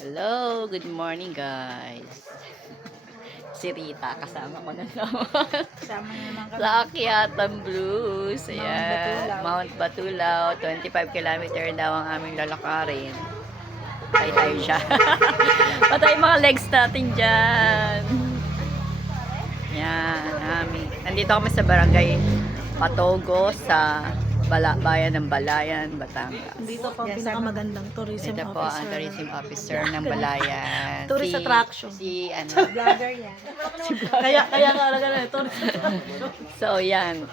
Hello, good morning guys. Si Rita kasama ko na naman. Kasama na naman kami. Sa Akyatan Blues. Mount Ayan, Batulaw. Mount Batulaw. 25 kilometer daw ang aming lalakarin. Patay tayo siya. Patay mga legs natin dyan. Yan, nandito kami sa barangay Patogo sa Bayan ng Balayan, Batangas. Dito po ang pinakamagandang tourism Ito po ang officer. tourism officer ng Balayan. Tourist attraction. Si ano. Vlogger yan. kaya nga talaga na tourist attraction. So yan.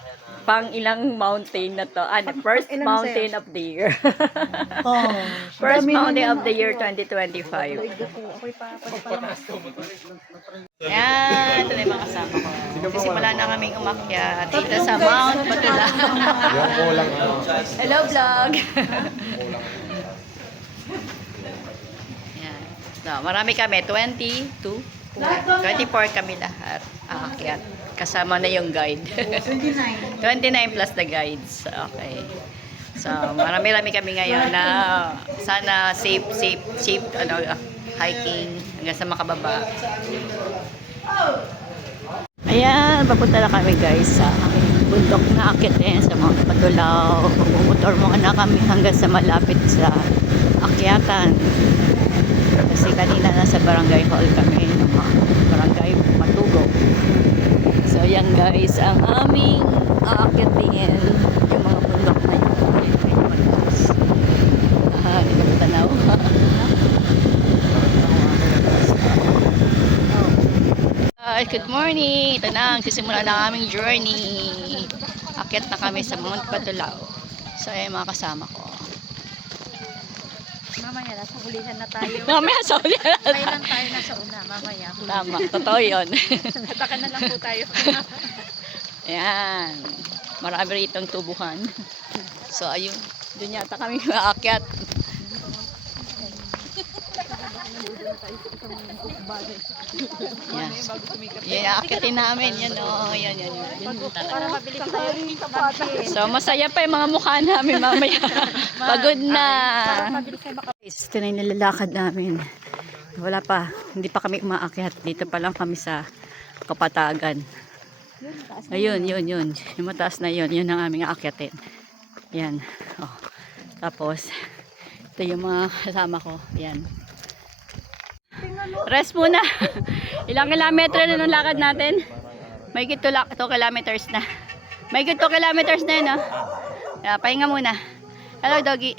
Pang ilang mountain na to. First ilang mountain of the year. Oh. First Dami mountain naman of the year ako. 2025. Ako'y pa. Yan. Ito na yung mga kasama ko. Simula na kaming umakyat dito sa Mount Batulaw. Yung kulang Hello vlog. Yan. So, marami kami. 22, 24 kami lahat. Aakyat. Kasama na yung guide. 29. 29 plus the guides. Okay. So, marami-rami kami ngayon na sana safe hiking hanggang sa makababa. Ayan, papunta na kami guys sa bundok na akyatin sa Mount Batulaw. Pumotor muna kami hanggang sa malapit sa akyatan. Kasi kanina nasa barangay hall kami ng barangay Patugo. So yan guys, ang aming aakyatin yung mga bundok na yun. Medyo mataas. Ito mo tanaw. Good morning! Ito na, sisimula na aming journey. Akyat na kami sa Mount Batulaw. So ayan mga kasama ko. Mamaya, nasa hulihan na tayo. Mamaya sa uli. Kailan tayo nasa una? Mamaya. Tama, totoo yun. Nataka na lang po tayo. Ayan. Marami rito tubuhan. So, ayun. Doon yata kami maakyat. Yan. Yan, aakyatin namin. Yan o. Yan. Yan Para talaga. mabili ko tayo ng sapatos. So, masaya pa yung mga mukha namin mamaya. Pagod na. Para mabili kayo Ito na yung nilalakad namin. Wala pa. Hindi pa kami umaakyat. Dito pa lang kami sa Kapatagan. Ayun, yun. Yung mataas na yun. Yun ang aming aakyatin. Yan. Oh. Tapos, ito yung mga kasama ko. Yan. Rest muna. Ilang kilometro na nung lakad natin? May 2 kilometers na. May 2 kilometers na yun, no? Pahinga muna. Hello, doggy.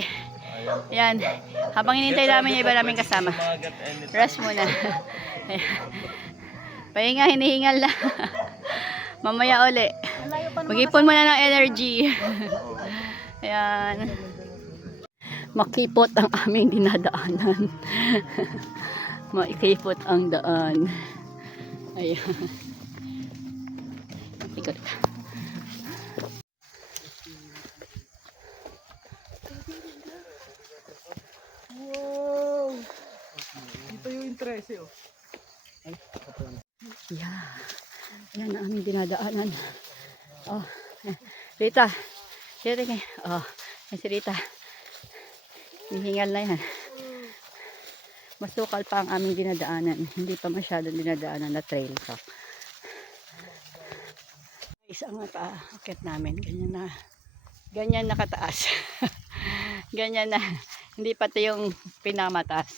Yan. Habang hinintay namin yung iba namin kasama. Rest muna. Pahinga, hinihingal na. Mamaya uli. Mag-ipon muna ng energy. Ayan. Makipot ang aming dinadaanan. Makipot ang daan. Ayan. Ikot. Wow! Dito yung 13 oh. Yeah. Yan ang aming dinadaanan. Oh. Rita. Rita. Oh. Yan si Rita. Hihingal na yan. Masukal pa ang aming dinadaanan. Hindi pa masyadong dinadaanan na trail to. Isang akit namin. Ganyan na kataas. Ganyan na. Hindi pati yung pinamataas.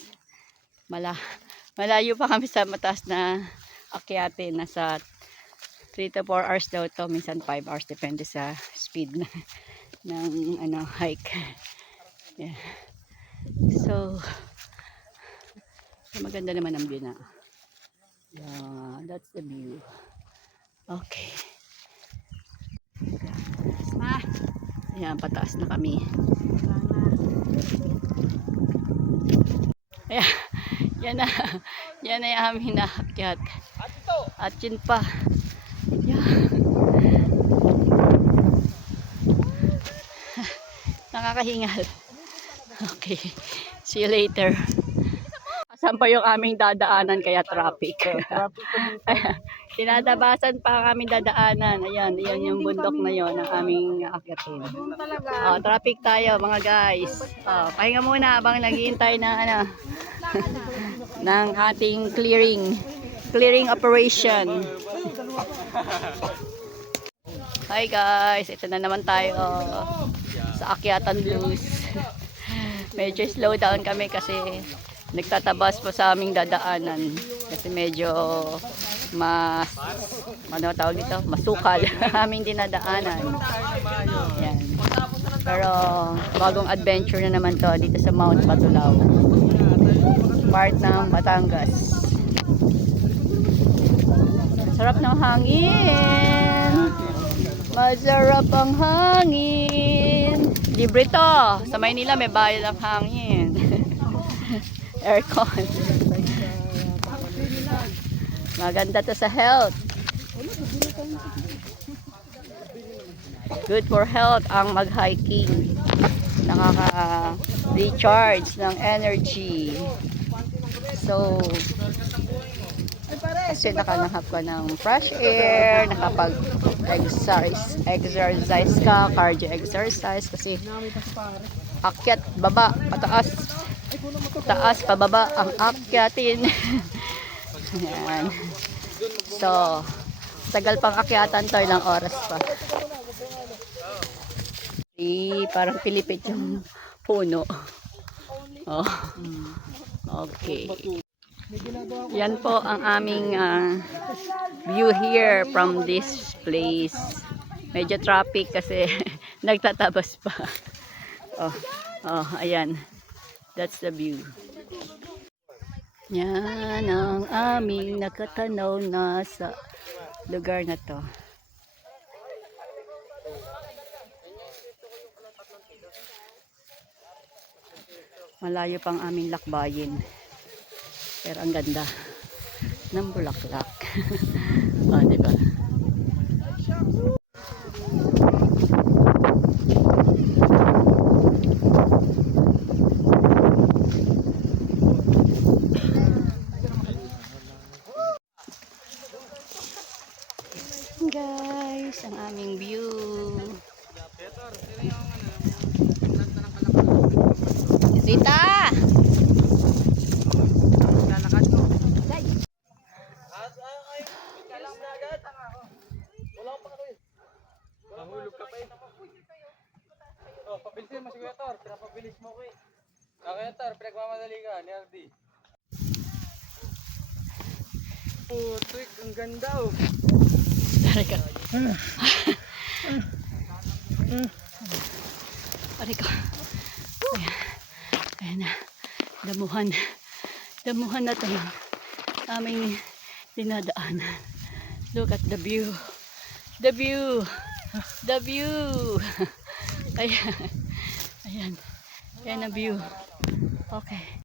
Malayo pa kami sa mataas na akyatin. Nasa 3 to 4 hours daw to. Minsan 5 hours. Depende sa speed ng hike. Yeah. So, maganda naman ang view na. Yeah, that's the view. Okay. Ayan, pataas na kami. Ayan, yan na yung aming naakyat. At yun pa. Ayan. Nakakahingal. Okay. See you later. Saan pa yung aming dadaanan kaya traffic. Tinatabasan pa ang aming dadaanan. Ayan, yan yung bundok na yon ang aming aakyatin. Traffic tayo mga guys. Pahinga muna habang naghihintay ng ng ating clearing operation. Hi guys, ito na naman tayo sa Akyatan Blues. Medyo slow down kami kasi nagtatabas po sa aming dadaanan kasi medyo ano tawag dito? Masukal aming dinadaanan. Yan. Pero bagong adventure na naman to dito sa Mount Batulao. Part ng Batangas. Sarap ng hangin. Masarap ang hangin. Libre to. Sa Maynila may bayad ang hangin. Aircon. Maganda to sa health. Good for health ang mag-hiking. Nakaka-recharge ng energy. So, kasi nakanahap ka ng fresh air, nakapag-exercise ka, cardio exercise kasi akyat, baba, pataas, taas, pababa ang akyatin. Yan. So, tagal pang akyatan to, ilang oras pa. Parang pilipit yung puno. Oh. Okay. Yan po ang aming view here from this place. Medyo traffic kasi nagtatabas pa. Oh, ayan. That's the view. Yan ang aming nakatanaw na sa lugar na to. Malayo pang aming lakbayin. Pero ang ganda ng bulaklak. Diba? Guys, ang aming view. Rita! Mahulog ka pa eh. Oh, pabilisin mo si Kuya Tor. Pinapabilis mo ko eh. Kuya Tor, pinagmamadali ka ni RD. Oh, trick. Ang ganda oh. Pare ka. Pare ka. Ayan na. Damuhan na tayo. Aming dinadaanan. Look at the view. The view. Ayan. Ayan ang view. Okay.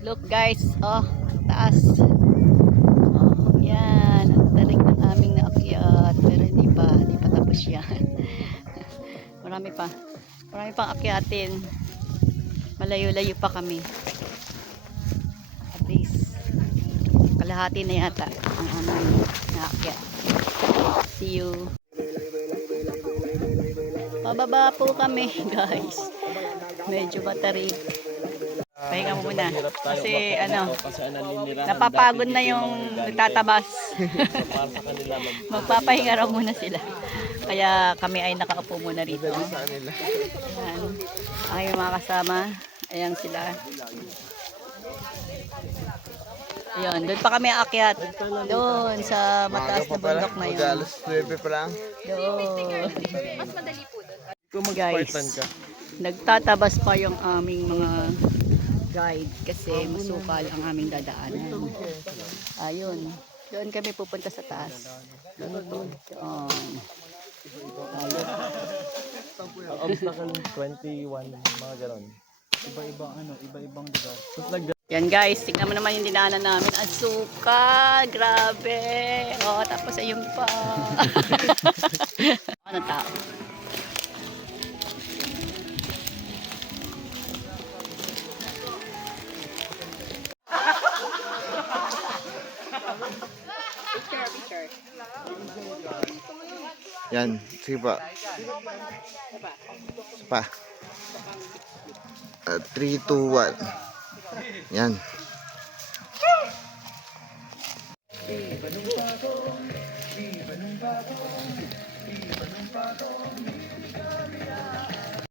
Look guys, oh, taas. Oh, yan, ang tarik ng aming naakyat. Pero hindi pa tapos yan. Marami pang akyatin. Malayo-layo pa kami. At least, kalahati na yata ang aming naakyat. See you. Pababa po kami guys. Medyo matarik. Pahinga mo muna. Kasi napapagod na yung nagtatabas. Magpapahinga raw muna sila. Kaya kami ay nakaupo muna rito. Ayan. Ang mga kasama. Ayan sila. Ayun, doon pa kami aakyat. Doon sa mataas na bundok na yun. Mag-alas 9 pa lang. Doon. Kung Guys. mag-Spartan ka. Nagtatabas pa yung aming mga guide kasi masukal ang aming dadaanan. Ayun. Doon kami pupunta sa taas. Doon. Obstacle 21, mga ganon. Iba-ibang lugar. Yan guys, tingnan mo naman yung dinaanan namin. Asuka, grabe. Oh, tapos ayun pa. Ano tao? Yan, sige pa. Pa. 3, 2, 1. Yan.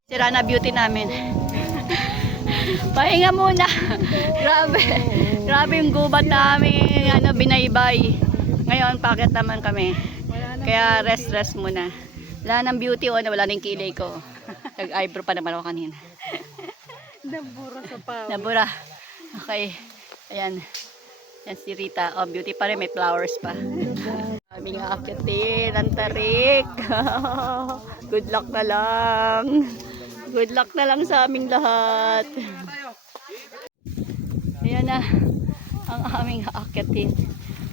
Sira na beauty namin. Pahinga muna. Grabe. Grabe yung gubat namin. Binaybay. Ngayon, pakit naman kami. Kaya rest muna. Wala ng beauty o wala ng kilay ko. Nag-eyebrow pa naman ako kanina. Nabura sa pa. Nabura. Okay. Ayan. Yan si Rita. Oh, beauty pa rin. May flowers pa. Aming aakitin. Ang tarik. Good luck na lang. Good luck na lang sa aming lahat. Ayan na. Ang aming aakitin.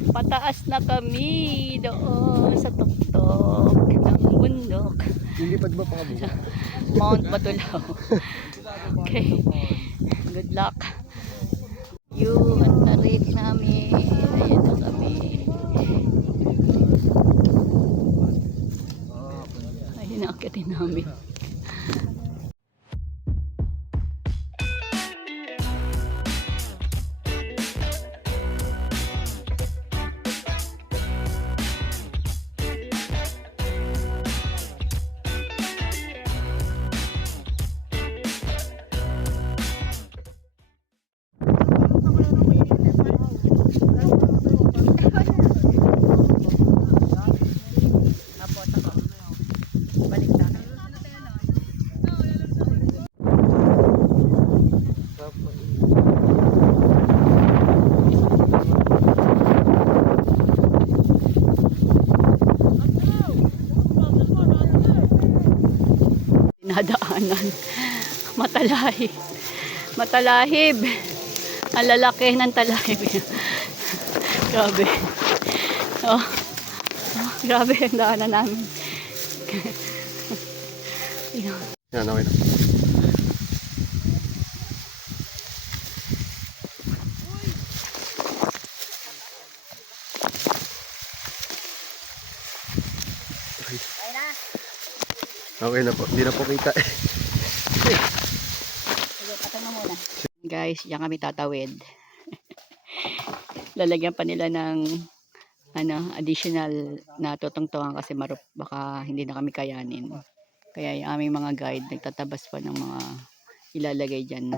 Pataas na kami doon sa tuktok ng bundok. Lilipad ba pa kami? Mount Batulaw. Okay. Good luck. Ang tarik namin. Ayan na kami. Ayun na akitin namin. Nadaanan. Matalahib. Matalahib. Ang lalaki ng talahib. Grabe. Oh. Grabe ang daanan namin. Yan, okay na. Okay na po, hindi na po kita. Guys, yan kami tatawid. Lalagyan pa nila ng additional na tutungtungan kasi baka hindi na kami kayanin. Kaya yung aming mga guide nagtatabas pa ng mga ilalagay dyan.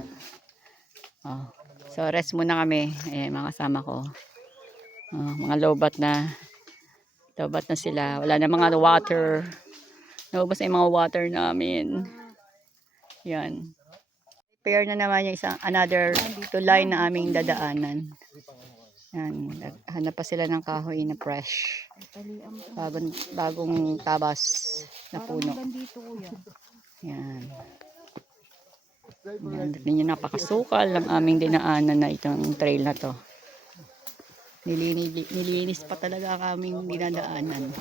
Oh. So rest muna kami, mga kasama ko. Mga lowbat na sila. Wala na mga water. Naubos na yung mga water namin. Yan. Prepare na naman yung another tulay na aming dadaanan. Yan. Hanap pa sila ng kahoy na fresh. Bagong tabas na puno. Yan. Yan. Ninyo napakasukal ang aming dinaanan na itong trail na to. Nilinis pa talaga ang aming dinadaanan.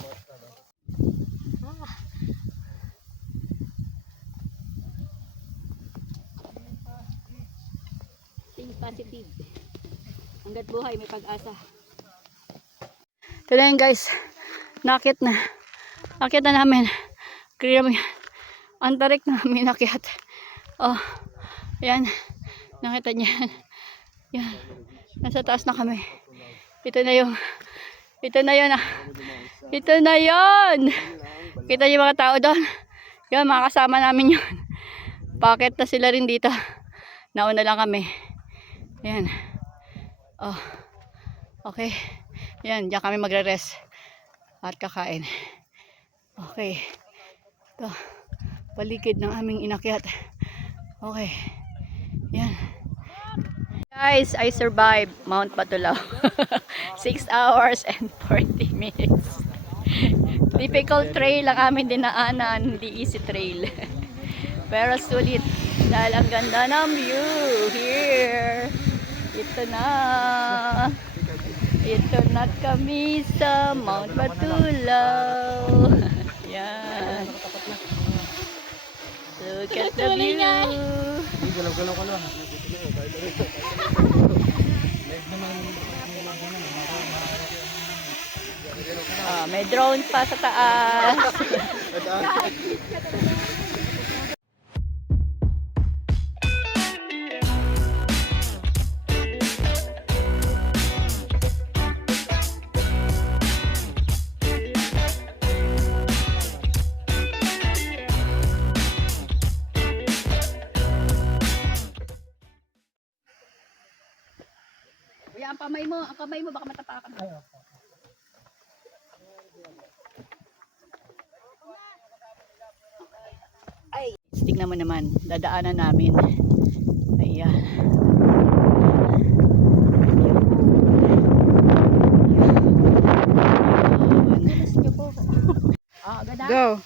Positive. Hanggat buhay, may pag-asa. Ito na yun guys. Nakit na. Nakit na namin. Ang tarik namin nakit. Oh. Ayan. Nakita niyan. Yan. Nasa taas na kami. Ito na yun. Ito na yun. Ito na yun. Kita yung mga tao doon. Yan, mga kasama namin yun. Bakit na sila rin dito. Nauna lang kami. Ayan. Oh. Okay. Ayan, diyan kami magre-rest at kakain. Okay. Ito. paligid ng aming inakyat. Okay. Yan. Guys, I survived Mount Batulao. 6 hours and 40 minutes. Difficult trail ang amin dinaanan, hindi easy trail. Pero sulit dahil ang ganda ng view here. Ito na. Ito na kami sa Mount Batulao. Yan. Look at the view. Galaw-galaw ka lang. May drone pa sa taas. Kuya, ang kamay mo baka matapakan. Ay, tignan mo naman, dadaanan namin. Ayan. Go.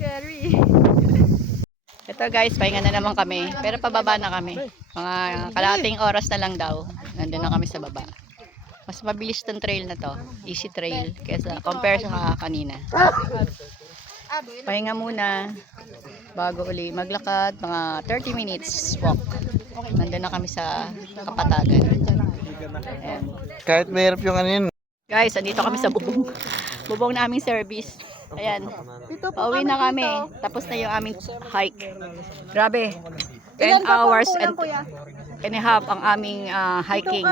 Scary. Ito guys, pahinga na naman kami. Pero pababa na kami. Mga kalahating oras na lang daw. Nandun na kami sa baba. Mas mabilis tong trail na to. Easy trail. Kesa compare sa kanina. Pahinga muna. Bago uli maglakad. Mga 30 minutes walk. Nandun na kami sa Kapatagan. Ayan. Kahit mahirap yung ano yun. Guys, andito kami sa bubong. Bubong na aming service. Ayan. Pauwi na kami. Tapos na yung aming hike. Grabe. 10 hours and a half ang aming hiking.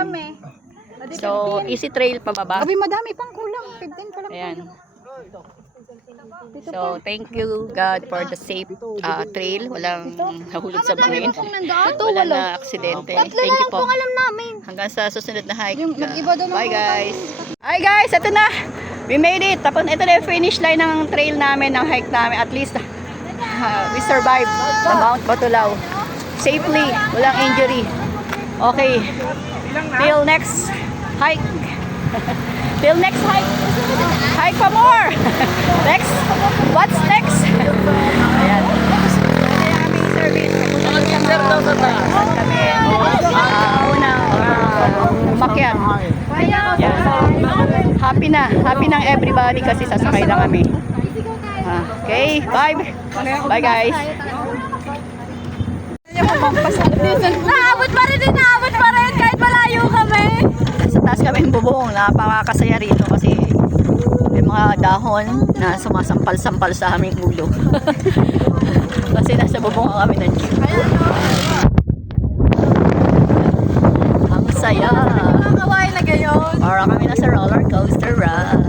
So, easy trail pababa. Abi, madami pang kulang. 15 pa lang. Ayan. So, thank you God for the safe trail. Walang nahulog sa bangin. Wala na aksidente. Thank you po. Alam namin. Hanggang sa susunod na hike. Nag-iba daw ng Bye guys. Hi guys, ito na. We made it. Tapos ito na yung finish line ng trail namin, ng hike namin. At least we survived the Mount Batulao safely. Walang injury. Okay. Till next hike. Till next hike. Hike pa more. Next. What's next? Ayan. Ito yung aming service. Kami. Unang umakyat. Yan. Happy ng everybody kasi sasakay na kami. Okay, bye. Bye guys. Naabot pa rin kahit malayo kami. Sa taas kami ng bubong, napakasaya rito kasi may mga dahon na sumasampal-sampal sa aming ulo. Kasi nasa bubong kami ng jeep. Ang saya. Nakakaway na gayon. Para kami nasa roller coaster ride.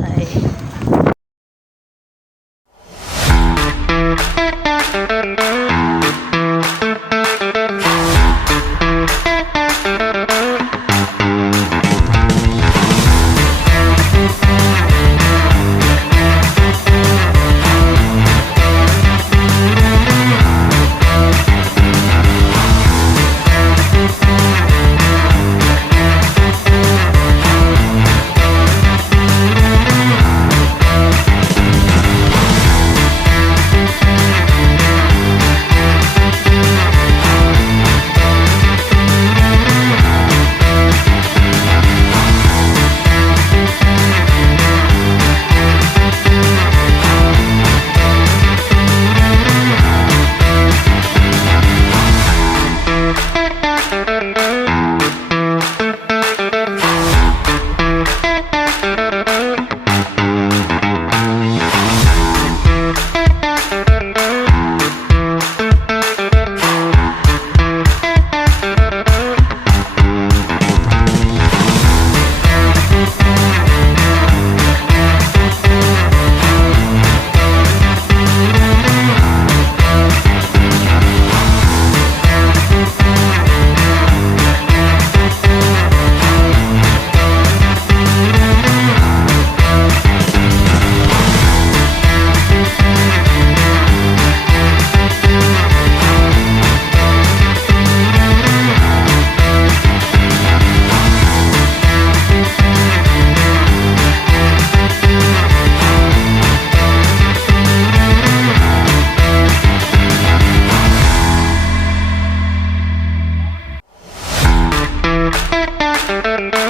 Tor.